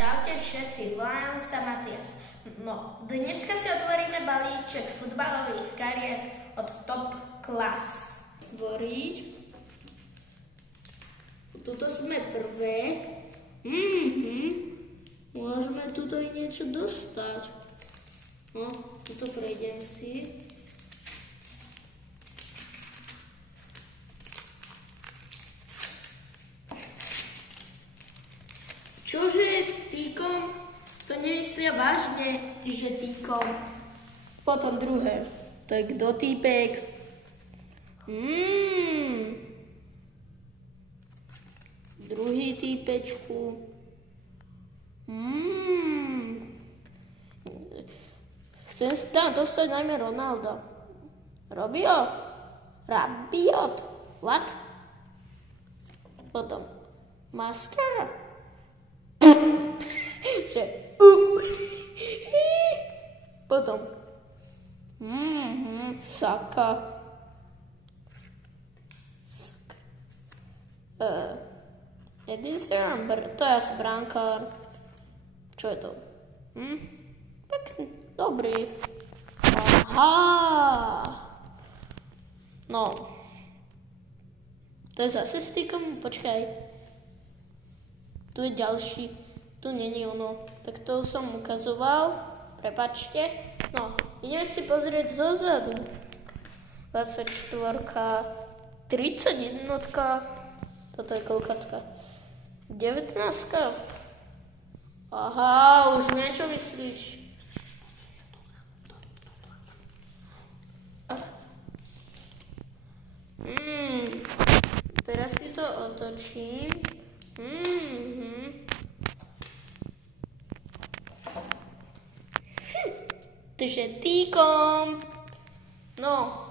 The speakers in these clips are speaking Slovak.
Čaute všetci, volám sa Matias. No, dneska si otvoríme balíček futbalových kariet od Top Class. Tvoriť. Tuto sme prvé. Môžeme tuto i niečo dostať. No, tuto prejdem si. Čože, týkom? To nemyslia vážne, tyže týkom. Potom druhé. To je kdo týpek? Druhý týpečku. Chcem si tam dostať najmä Ronalda. Rabiot. What? Potom Master. Potom Saka. Edison, to je asi brankár. Čo je to? Pekný, dobrý. Aha. No. To je zase stykom, počkaj. Tu je ďalší. Tu není ono. Tak to som ukazoval. Prepačte. No, ideme si pozrieť zozadu. 24, 31. Toto je koľkatka? 19. Aha, už niečo myslíš. Teraz si to otočím. Takže týkom. No.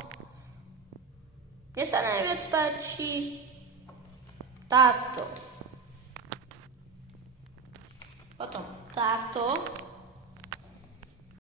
Mne sa najviac páči táto. Potom táto.